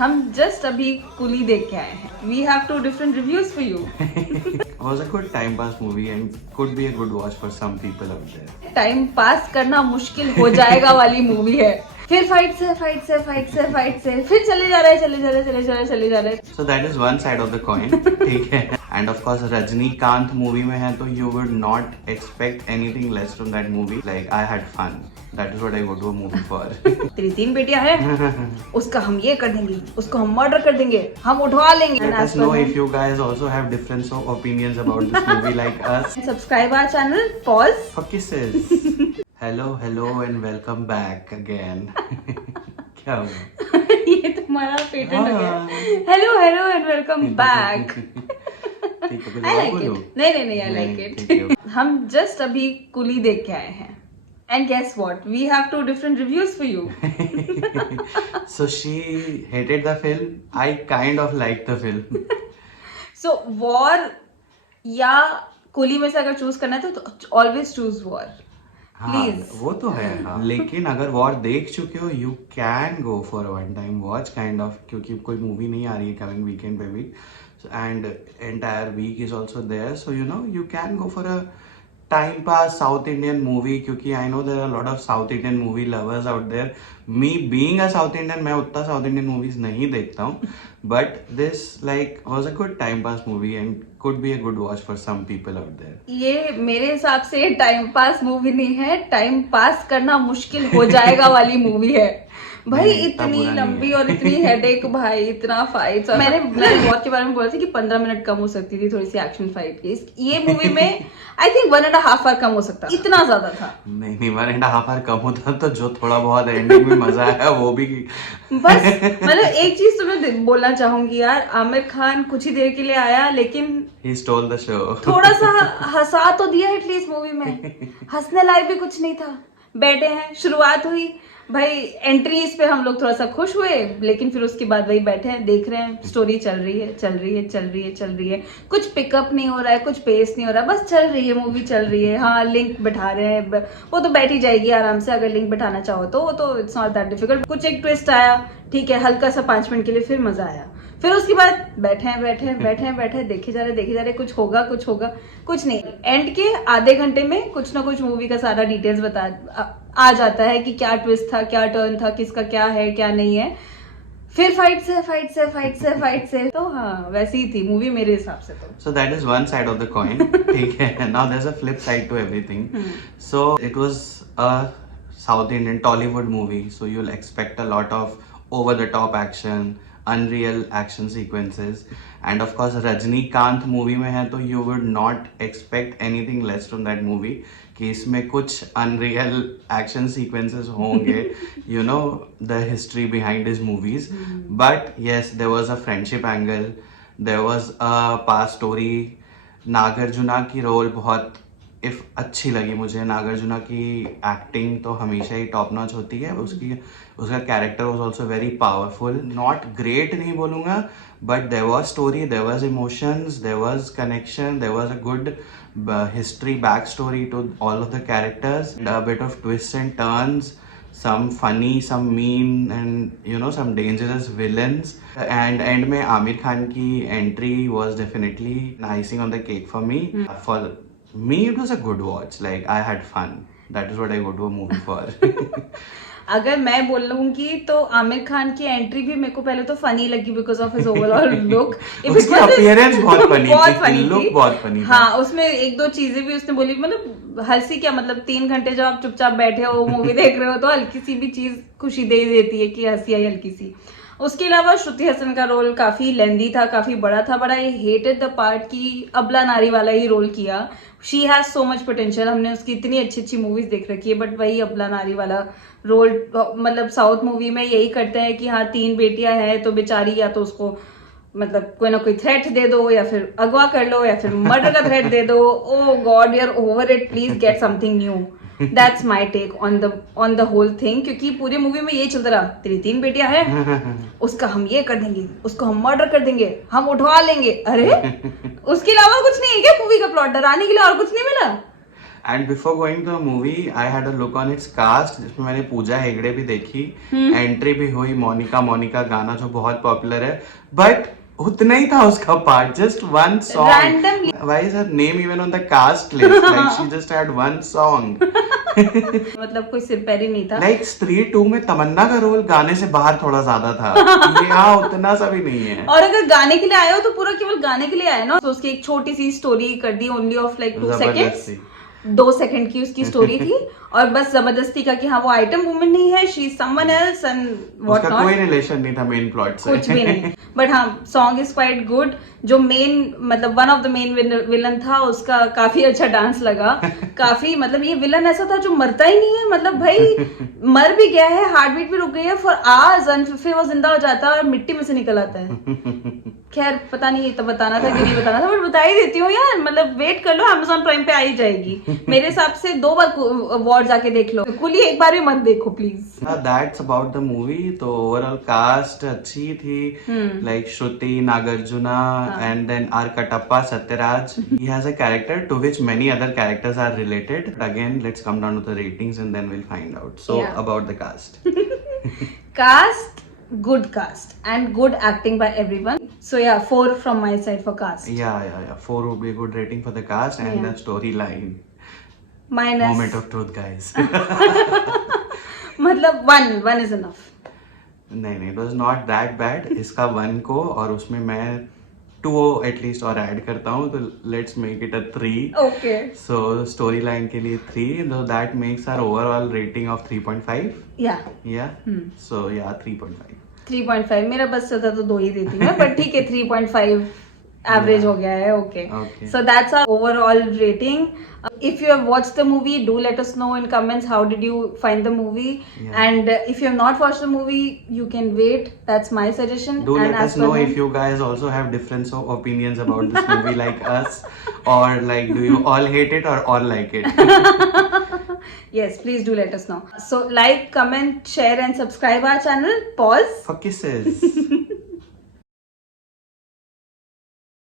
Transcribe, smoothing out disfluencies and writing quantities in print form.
हम जस्ट अभी कुली देख के आए हैं. We have two different reviews for you. Was a good time pass movie and could be a good watch for some people out there. Time pass करना मुश्किल हो जाएगा वाली मूवी है. फिर फाइट से फिर चले जा रहे. So that is one side of the coin. ठीक है. And of course Rajinikanth movie में है तो you would not expect anything less from that movie. Like I had fun. That is what I go to a movie for. तेरी 3 बेटियां हैं, उसका हम ये कर देंगे, उसको हम मर्डर कर देंगे, हम उठवा लेंगे. Let us know if you guys also have different opinions about this movie like us. Subscribe our channel. Pause. For kisses. Hello and welcome back again. क्या हुआ? ये तुम्हारा पेटेंट हो गया. Hello and welcome back. ठीक है, कुछ I और like बोलो? it. नहीं, I like it. हम जस्ट अभी कुली देख के आए हैं. And guess what? We have two different reviews for you. So she hated the film. I kind of liked the film. So war या कुली में से अगर चूज करना है तो always choose war. हाँ, Please. वो तो है. हाँ. लेकिन अगर वॉर देख चुके हो you can go for one time watch kind of, क्योंकि कोई मूवी नहीं आ रही है कमिंग वीकेंड पे भी and entire week is also there, so you know you can go for a time pass South Indian movie. क्योंकि I know there are lot of South Indian movie lovers out there. Me being a South Indian, मैं उतना South Indian movies नहीं देखता हूँ, but this like was a good time pass movie and could be a good watch for some people out there. ये मेरे हिसाब से time pass movie नहीं है, टाइम पास करना मुश्किल हो जाएगा वाली मूवी है. भाई नहीं, इतना इतनी बुरा नहीं लंबी है. और इतनी हेडेक, भाई इतना फाइट. मैंने वॉर के बारे में बोला था कि 15 मिनट कम हो सकती थी थोड़ी सी एक्शन फाइट की. ये मूवी में आई थिंक 1.5 आवर कम हो सकता, इतना ज्यादा था. नहीं 1.5 आवर कम होता तो जो थोड़ा बहुत एंडिंग में मजा आया वो भी. बस मतलब एक चीज तुम्हें बोलना चाहूंगी यार, आमिर खान कुछ ही देर के लिए आया लेकिन He stole the show. थोड़ा सा हंसा तो दिया एटलीस्ट मूवी में. हंसने लायक भी कुछ नहीं था. बैठे हैं, शुरुआत हुई भाई एंट्रीज पे हम लोग थोड़ा सा खुश हुए, लेकिन फिर उसके बाद वही बैठे हैं देख रहे हैं, स्टोरी चल रही है. कुछ पिकअप नहीं हो रहा है, कुछ पेस नहीं हो रहा है, बस चल रही है मूवी, चल रही है. हाँ लिंक बैठा रहे हैं, वो तो बैठ ही जाएगी आराम से अगर लिंक बैठाना चाहो तो. वो तो इट्स नॉट दैट डिफिकल्ट. कुछ एक ट्विस्ट आया, ठीक है, हल्का सा 5 मिनट के लिए, फिर मजा आया. फिर उसके बाद बैठे हैं देखे जा रहे कुछ होगा कुछ नहीं. एंड के आधे घंटे में कुछ ना कुछ मूवी का सारा डिटेल्स आ जाता है कि क्या ट्विस्ट था, क्या टर्न था, किसका क्या है क्या नहीं है. फिर फाइट से तो हाँ वैसी ही थी मूवी मेरे हिसाब से तो. So that is one side of the coin. ठीक है. Now there's a flip side to everything. So it was a South Indian Tollywood movie, so you'll expect a lot of over the top action, unreal action sequences, and of course Rajinikanth movie में है तो you would not expect anything less from that movie कि इसमें कुछ unreal action sequences होंगे. You know the history behind his movies, but yes there was a friendship angle, there was a past story. Nagarjuna की role बहुत अच्छी लगी मुझे. नागार्जुना की एक्टिंग तो हमेशा ही टॉप नॉच होती है. उसका character was also very powerful. Not great नहीं बोलूँगा, but there was story, there was emotions, there was connection, there was a good history back story to all of the characters, a bit of twist and turns, some funny, some mean, and you know some dangerous villains. And end में आमिर खान की entry was definitely icing on the cake for me. For me it was a good watch. Like I had fun. That is what I go to a movie for. अगर मैं बोलूंगी तो आमिर खान की entry भी मेरे को पहले तो फनी लगी because of his overall look. उसकी अपीयरेंस बहुत फनी थी. बहुत फनी. हाँ उसमें एक दो चीजें भी उसने बोली, मतलब हंसी क्या, मतलब 3 घंटे जब आप चुपचाप बैठे हो मूवी देख रहे हो तो हल्की सी भी चीज खुशी दे देती है कि हंसी आई हल्की सी. उसके अलावा श्रुति हसन का रोल काफी लेंदी था, काफी बड़ा था, but I hated the part की अबला नारी वाला ही रोल किया. She has so much potential. हमने उसकी इतनी अच्छी मूवीज देख रखी है, बट वही अबला नारी वाला रोल, मतलब साउथ मूवी में यही करते हैं कि हाँ 3 बेटियां हैं तो बेचारी या तो उसको मतलब कोई ना कोई थ्रेट दे दो या फिर अगवा कर लो या फिर मर्डर का थ्रेट दे दो. Oh God you're over it, please get something new. That's my take on the whole thing. क्योंकि पूरी मूवी में यही चलता रहा, तेरी 3 बेटियां हैं, उसका हम ये कर देंगे, उसको हम मर्डर कर देंगे, हम उठवा लेंगे. अरे उसके अलावा कुछ नहीं है क्या मूवी का प्लॉट? डराने के लिए और कुछ नहीं मिला? And before going to the movie, I had a look on its cast, जिसमें मैंने पूजा हेगड़े भी देखी, एंट्री भी हुई, मोनिका गाना जो बहुत पॉपुलर है, बट उतना ही था उसका part, just one song. Randomly. Why is her name even on the cast list? Like she just had one song. मतलब कोई सिर पैर ही नहीं था. Like स्त्री 2 में तमन्ना का रोल गाने से बाहर थोड़ा ज्यादा था. यहाँ उतना सा भी नहीं है. और अगर गाने के लिए आए हो तो पूरा केवल गाने के लिए आए ना, तो उसकी एक छोटी सी स्टोरी कर दी, only of like 2 seconds, 2 second की उसकी स्टोरी थी, और बस जबरदस्ती का कि हाँ वो आइटम वुमन नहीं है, she is someone else and what not. कोई रिलेशन नहीं था मेन प्लॉट से, कुछ भी नहीं. बट हाँ, सॉन्ग इज क्वाइट गुड. जो मेन मतलब one of the main villain था, उसका काफी अच्छा डांस लगा. काफी मतलब ये विलन ऐसा था जो मरता ही नहीं है, मतलब भाई मर भी गया है, हार्ट बीट भी रुक गई है फॉर आवर्स, एंड फिर वो जिंदा हो जाता है और मिट्टी में से निकल आता है. खैर पता नहीं तो बताना था कि नहीं बताना था, बट बता ही देती हूँ यार. मतलब वेट कर लो, Amazon प्राइम पे आ ही जाएगी. मेरे हिसाब से 2 बार वॉर जाके देख लो, कुली एक बार भी मत देखो please. That's about the movie. तो ओवरऑल कास्ट अच्छी थी, like Shruti, Nagarjuna, and then R. Katappa, Satyaraj. He has a character to which many other characters are related. But again, let's come down to the ratings and then we'll find out. So Yeah. about the cast. Cast, good cast and good acting by everyone. So yeah, 4 from my side for cast. Yeah. 4 would be a good rating for the cast and Yeah. the storyline. Minus. Moment of truth, guys. मतलब one is enough. नहीं, it was not that bad. इसका 1 को और उसमें मैं 2 at least और add करता हूँ, तो let's make it a 3. Okay. So story line के लिए 3, so that makes our overall rating of 3.5. Yeah. Yeah. So yeah, 3.5. 3.5 मेरा बस होता तो 2 ही देती मैं, बट ठीक है 3.5 एवरेज हो गया है. Okay, so that's our overall rating. If you have watched the movie, do let us know in comments how did you find the movie. Yeah. And if you have not watched the movie, you can wait. That's my suggestion. Do And let as us per know him- if you guys also have different opinions about this movie like us, or like do you all hate it or all like it? Yes, please do let us know. So like, comment, share and subscribe our channel. Pause. For kisses.